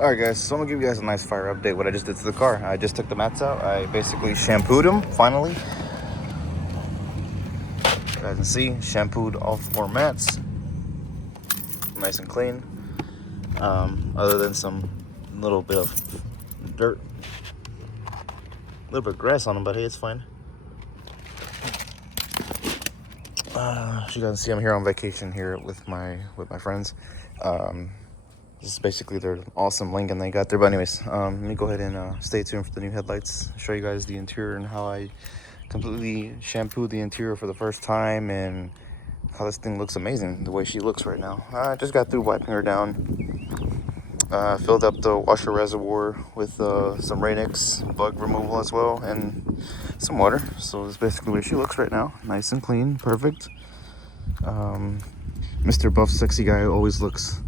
Alright guys, so I'm gonna give you guys a nice fire update what I just did to the car. I just took the mats out. I basically shampooed them finally. You guys can see, shampooed all 4 mats. Nice and clean. Other than some little bit of dirt. A little bit of grass on them, but hey, it's fine. As you guys can see, I'm here on vacation here with my friends. This is basically their awesome Lincoln they got there. But anyways, let me go ahead and stay tuned for the new headlights. Show you guys the interior and how I completely shampooed the interior for the first time and how this thing looks amazing, the way she looks right now. I just got through wiping her down. Filled up the washer reservoir with some Rain-X bug removal as well and some water. So that's basically where she looks right now. Nice and clean, perfect. Mr. Buff Sexy Guy always looks...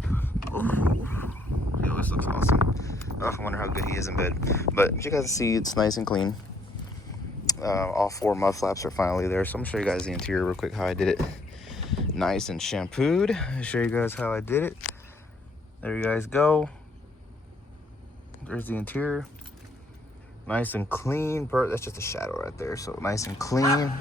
He always looks awesome. I wonder how good he is in bed. But as you guys see, it's nice and clean. All 4 mud flaps are finally there. So I'm gonna show you guys the interior real quick, how I did it. Nice and shampooed. I'll show you guys how I did it. There you guys go. There's the interior. Nice and clean. That's just a shadow right there. So nice and clean.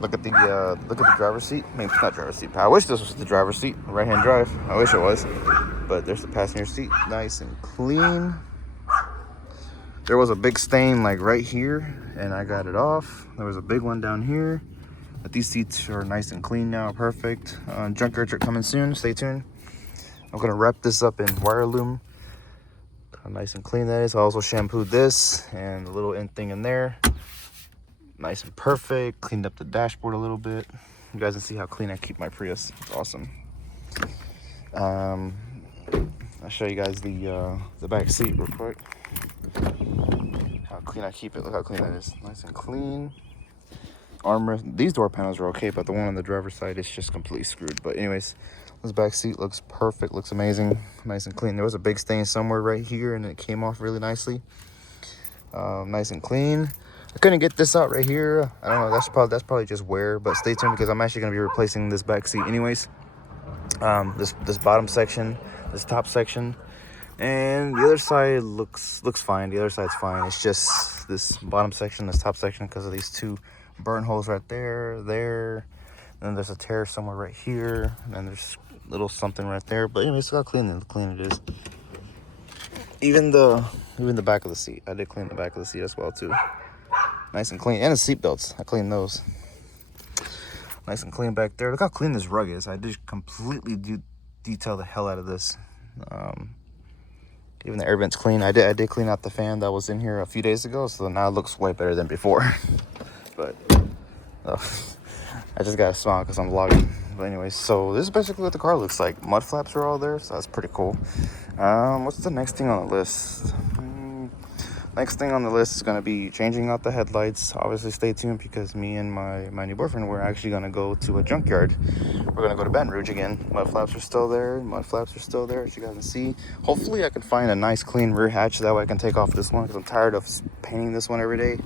Look at the driver's seat. Maybe it's not driver's seat. I wish this was the driver's seat. Right-hand drive. I wish it was. But there's the passenger seat. Nice and clean. There was a big stain like right here, and I got it off. There was a big one down here. But these seats are nice and clean now. Perfect. Junkyards are coming soon. Stay tuned. I'm gonna wrap this up in wire loom. How nice and clean that is. I also shampooed this and the little end thing in there. Nice and perfect. Cleaned up the dashboard a little bit. You guys can see how clean I keep my Prius. It's awesome. I'll show you guys the back seat real quick. How clean I keep it. Look how clean that is. Nice and clean. Armrest. These door panels are okay, but the one on the driver's side is just completely screwed. But anyways, this back seat looks perfect. Looks amazing. Nice and clean. There was a big stain somewhere right here, and it came off really nicely. Nice and clean. I couldn't get this out right here. I don't know. That's probably just wear. But stay tuned because I'm actually gonna be replacing this back seat anyways. This bottom section, this top section, and the other side looks fine. The other side's fine. It's just this bottom section, this top section, because of these 2 burn holes right there. And then there's a tear somewhere right here, and then there's a little something right there. But anyways, look how clean it is. Even the back of the seat. I did clean the back of the seat as well too. Nice and clean. And the seat belts. I cleaned those. Nice and clean back there. Look how clean this rug is. I did completely detail the hell out of this. Even the air vent's clean. I did clean out the fan that was in here a few days ago, so now it looks way better than before. But I just got a smile because I'm vlogging. But anyways, so this is basically what the car looks like. Mud flaps are all there, so that's pretty cool. What's the next thing on the list? Next thing on the list is going to be changing out the headlights. Obviously, stay tuned because me and my new boyfriend, we're actually going to go to a junkyard. We're going to go to Baton Rouge again. Mud flaps are still there. As you guys can see. Hopefully, I can find a nice, clean rear hatch. That way I can take off this one because I'm tired of painting this one every day.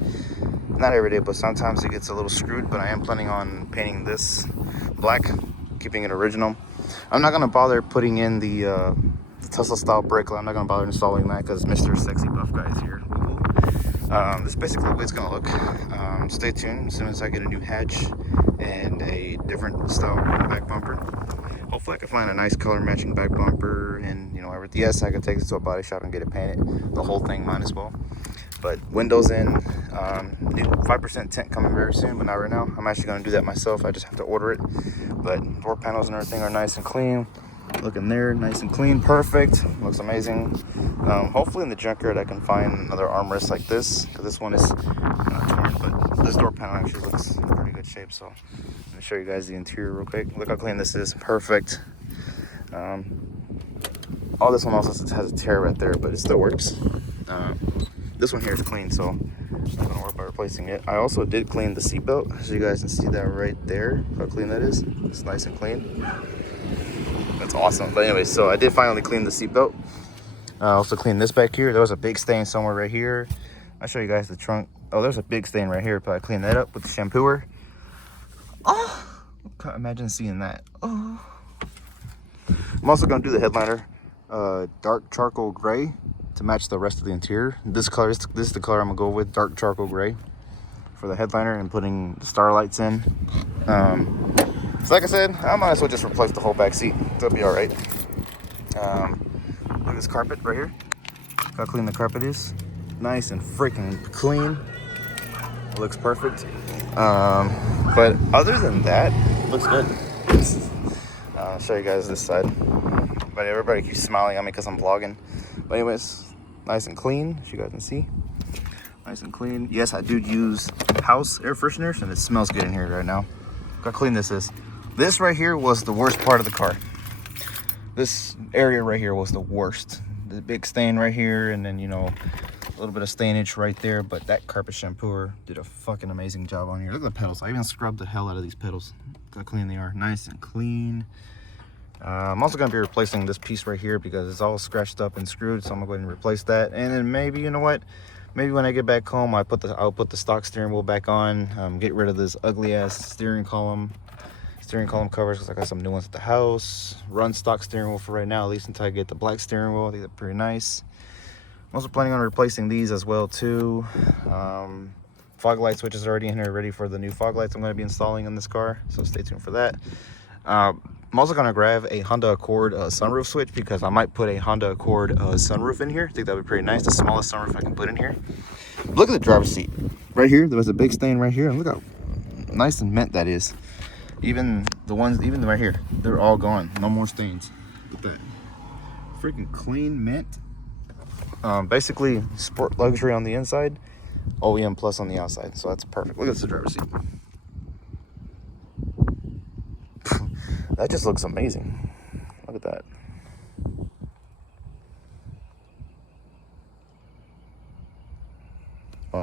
Not every day, but sometimes it gets a little screwed. But I am planning on painting this black, keeping it original. I'm not going to bother putting in the Tesla style brake light. I'm not going to bother installing that because Mr. Sexy Buff Guy is here. This is basically the way it's going to look. Stay tuned as soon as I get a new hatch and a different style back bumper. Hopefully I can find a nice color matching back bumper and everything. Yes, I could take this to a body shop and get it painted. The whole thing might as well. But windows in, new 5% tint coming very soon, but not right now. I'm actually going to do that myself. I just have to order it. But door panels and everything are nice and clean. Looking there, nice and clean, perfect. Looks amazing. Hopefully in the junkyard I can find another armrest like this, because this one is torn, but this door panel actually looks in pretty good shape. So I'm gonna show you guys the interior real quick. Look how clean this is, perfect. All this one also has a tear right there, but it still works. This one here is clean, so I'm not gonna worry about replacing it. I also did clean the seatbelt, so you guys can see that right there, how clean that is. It's nice and clean. That's awesome. But anyway, so I did finally clean the seatbelt. I also cleaned this back here. There was a big stain somewhere right here. I'll show you guys the trunk. Oh, there's a big stain right here, but I cleaned that up with the shampooer. Oh, imagine seeing that. Oh. I'm also gonna do the headliner. dark charcoal gray to match the rest of the interior. This is the color I'm gonna go with, dark charcoal gray, for the headliner, and putting the starlights in. So like I said, I might as well just replace the whole back seat. It'll be all right. Look at this carpet right here. Look how clean the carpet is. Nice and freaking clean. It looks perfect. But other than that, it looks good. I'll show you guys this side. But everybody keeps smiling at me because I'm vlogging. But anyways, nice and clean, as you guys can see. Nice and clean. Yes, I do use house air fresheners, and it smells good in here right now. Look how clean this is. This right here was the worst part of the car. This area right here was the worst. The big stain right here, and then, you know, a little bit of stainage right there. But that carpet shampooer did a fucking amazing job on here. Look at the pedals. I even scrubbed the hell out of these pedals. Look how clean they are. Nice and clean. I'm also going to be replacing this piece right here because it's all scratched up and screwed. So I'm going to go ahead and replace that. And then maybe, you know what? Maybe when I get back home, I'll put the stock steering wheel back on. Get rid of this ugly ass steering column covers, because I got some new ones at the house. Run stock steering wheel for right now, at least until I get the black steering wheel. I think they're pretty nice. I'm also planning on replacing these as well too. Fog light switch is already in here, ready for the new fog lights I'm going to be installing in this car, so stay tuned for that. I'm also going to grab a Honda Accord sunroof switch, because I might put a Honda Accord sunroof in here. I think that would be pretty nice, the smallest sunroof I can put in here. Look at the driver's seat right here. There was a big stain right here, and look how nice and mint that is. Even the ones, even right here, they're all gone. No more stains. Look at that. Freaking clean mint. Basically, sport luxury on the inside, OEM plus on the outside. So that's perfect. Look at the driver's seat. That just looks amazing. Look at that.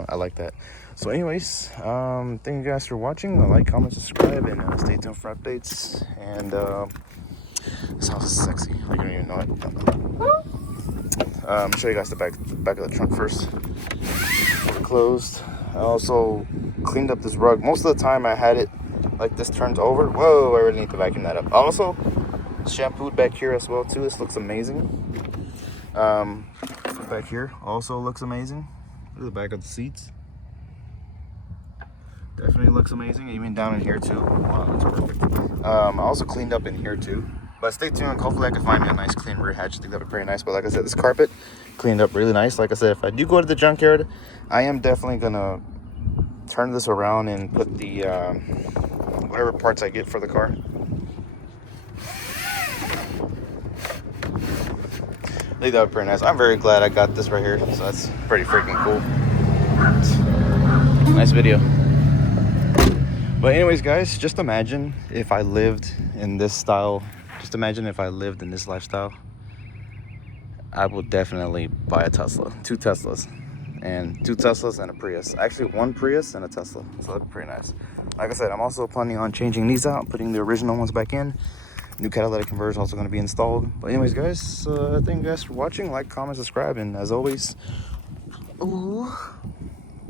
I like that. So anyways, thank you guys for watching. Like, comment, subscribe, and stay tuned for updates. And this house is sexy. I don't even know it. I'll show you guys the back of the trunk first. Closed. I also cleaned up this rug. Most of the time I had it like this turned over. Whoa, I really need to vacuum that up. Also shampooed back here as well too. This looks amazing. Back here also looks amazing. Look at the back of the seats. Definitely looks amazing. Even down in here too. Wow, that's perfect. I also cleaned up in here too. But stay tuned. Hopefully I can find me a nice clean rear hatch. I think that would be pretty nice. But like I said, this carpet cleaned up really nice. Like I said, if I do go to the junkyard, I am definitely gonna turn this around and put the whatever parts I get for the car. I think that would be pretty nice. I'm very glad I got this right here. So that's pretty freaking cool. Nice video. But anyways, guys, just imagine if I lived in this style. Just imagine if I lived in this lifestyle. I would definitely buy a Tesla. 2 Teslas. And 2 Teslas and a Prius. Actually, 1 Prius and a Tesla. So that'd be pretty nice. Like I said, I'm also planning on changing these out, putting the original ones back in. New catalytic converter is also going to be installed. But anyways, guys, thank you guys for watching. Like, comment, subscribe, and as always, ooh.